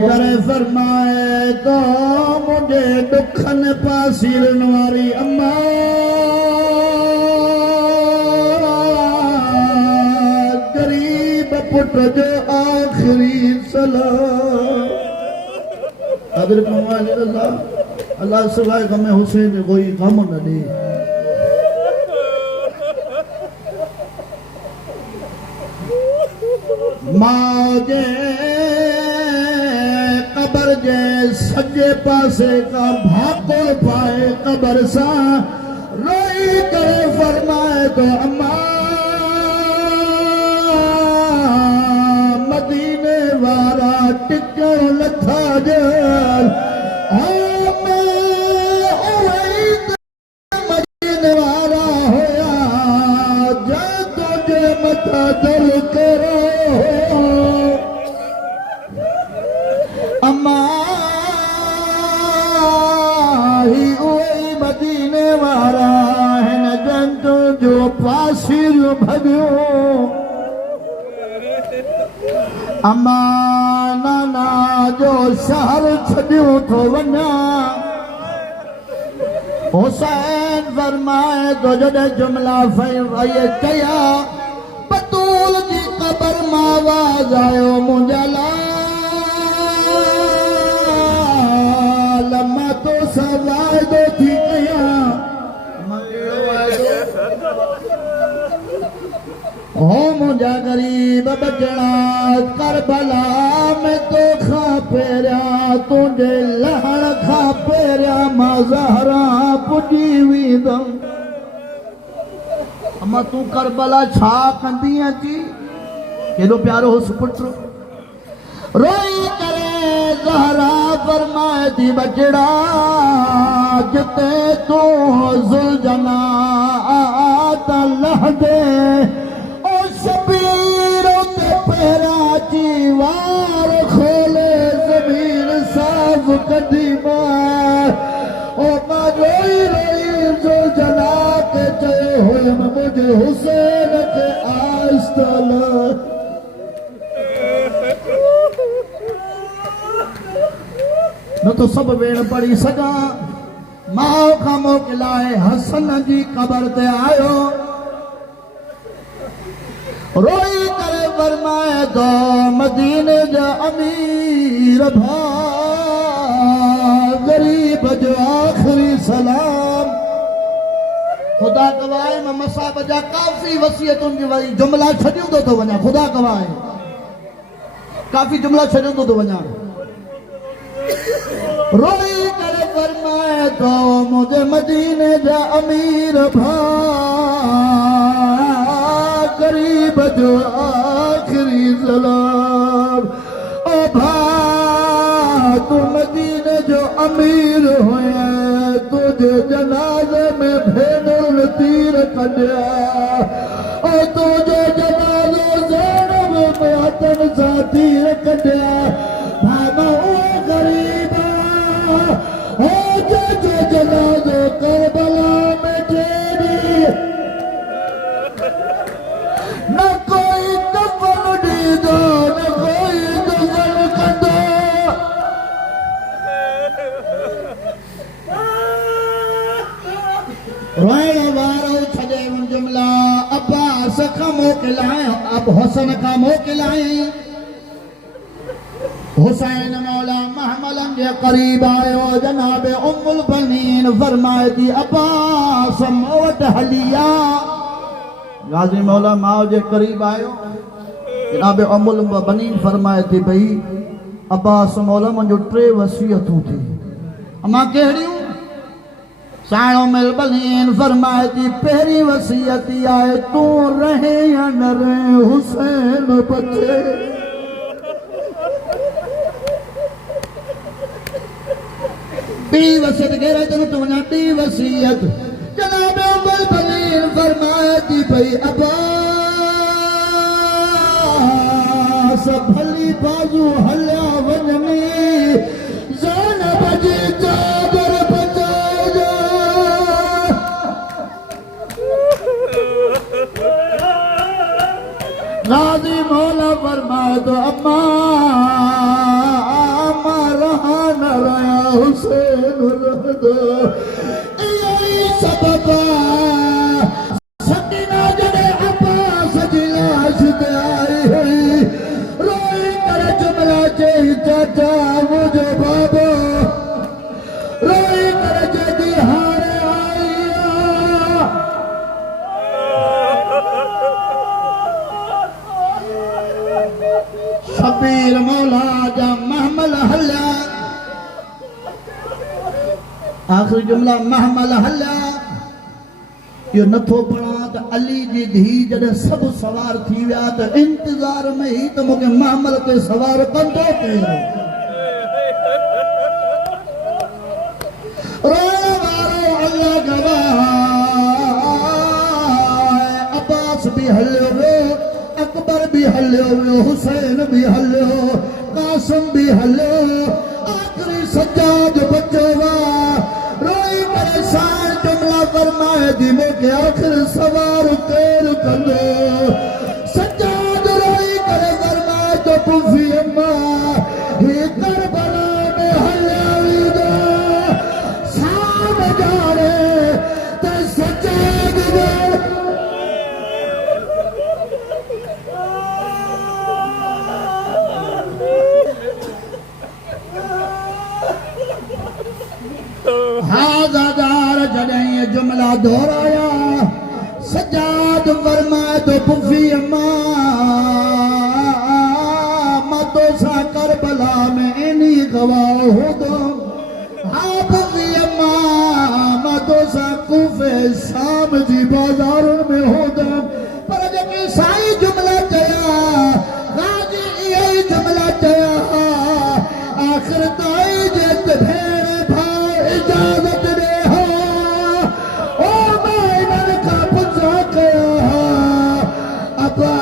करे फरमाए तो मुझे दुखन पासिरन वारी अम्मा गरीब पुट जो आखिरी सलाम। अगर अल्लाह सिवाय गमे हुसैन कोई गम न दे। माजे कबर जे सजे पासे का भाकुर पाए कबर सा रोई करे फरमाए तो अम्मा मदीने वारा टिकण लथा जल मदीने वारा होया जब तुझे मथा दर करो अम्मा ही उई मदीने वारा है न जंत जो पासिर भगियो अम्मा नाना जो शहर छॾियो थो वञा हुसैन फरमाए तो जॾहिं जुमला फई कया बतूल जी क़बर मां आवाज़ आयो मुंहिंजा लम्मा तो सवादो थी कया हो मुझा गरीब बचड़ा करबला में तो खा पेरिया तुझे लहण खा पेरिया मां ज़हरा पुजी वीदम। अम्मा तू करबला छा कंदी अची केॾो प्यारो हो पुत्र रोई करे ज़हरा फरमाए थी बचड़ा जिते तू ज़ुलजना त लहंदे ओ शबीर ते पैरा जी वार खोले ज़मीन साफ़ कढी मार ओ मां रोई रोई ज़ुलजना के चयो हुयमि मुंहिंजे हुसैन खे आस्तल न तो सब वेण पढ़ी सगा माओ का मोकिलाए हसन जी कबर ते आयो रोई करे फरमाए तो मदीने जा अमीर भा गरीब जो आखिरी सलाम। खुदा गवाए मैं मसाब जा काफी वसीयतुन जी वरी जुमला छॾियो तो वञा खुदा गवाए काफी जुमला छॾियो तो वञा रोई करे फरमाए तो मुझे मदीने जा अमीर भा गरीब जो आखिरी सलाम। ओ भा तू मदीने जो अमीर होया तुझे जनाजे में भेनर तीर कढिया ओ तुझे जनाजे ज़ैनब में हथन सां तीर कढिया भामा ओ गरीबा हो जो जनाज़ो करबला में तेरी न कोई कफन ॾींदो न कोई दुज़न कंदो रोइण वारो छॾे जुमला अब्बास खां मोकिलाए अब हुसन खां मोकिलाए हुसैन मौला महमलन के करीब आयो जनाब उम्मुल बनीन फरमाए थी अब्बास मौत हलिया गाजी मौला माओ जे करीब आयो जनाब उम्मुल बनीन फरमाए थी भई अब्बास मौला मुंहिंजो 3 वसीयतूं थी अमा कहिड़ियूं साणो मिल बनीन फरमाए थी पहिरीं वसीयत आहे तूं रहे या न रहे हुसैन बचे दी वसीयत कह रहे थे तुमने दी वसीयत जनाब उम्मुल बनीन फरमाए थी भई अब्बास भली बाजू हल्या वञनी ज़ैनब जी चादर बचाइजो गाज़ी मौला फरमाए तो अम्मा चाचा मुझे बाबो रोई कर जदी हारे आया शबीर मौला जा महमल हल्ला आखिरी जुमला महमल हल्ला यो नथो पढ़ा त अली जी धी जॾहिं सभु सवार थी विया त इंतज़ार में ही त मूंखे महमल ते सवार कंदो कयो रोइण वारो अल्लाह गवाह अब्बास बि हलियो वियो अकबर बि हलियो वियो हुसैन बि हलियो कासिम बि हलियो आख़िरी सज्जाद बचो वा रोई परेशान जुमला फरमाए दी मूंखे आख़िर सवार केरु कंदो सज्जाद रोई करे फरमाए तो पुफी अम्मा हे करबला में हलिया वींदा साम जाने त सज्जाद हाज़ादार जॾहिं ये जुमला दोहराया सज्जाद फरमाए तो पुफी अम्मा मां तोसां करबला में इनी गवाह हूंदो हाँ पुफी अम्मा मां तोसां कूफे शाम जी बाज़ारुनि में हूंदो पर जेके साईं जुमला चया गाजी इहे ई जुमला चया आख़िर ताईं जे भेण भाउ इजाज़त ॾे हा ओ मां इन्हनि खां पुछा कया अब्बा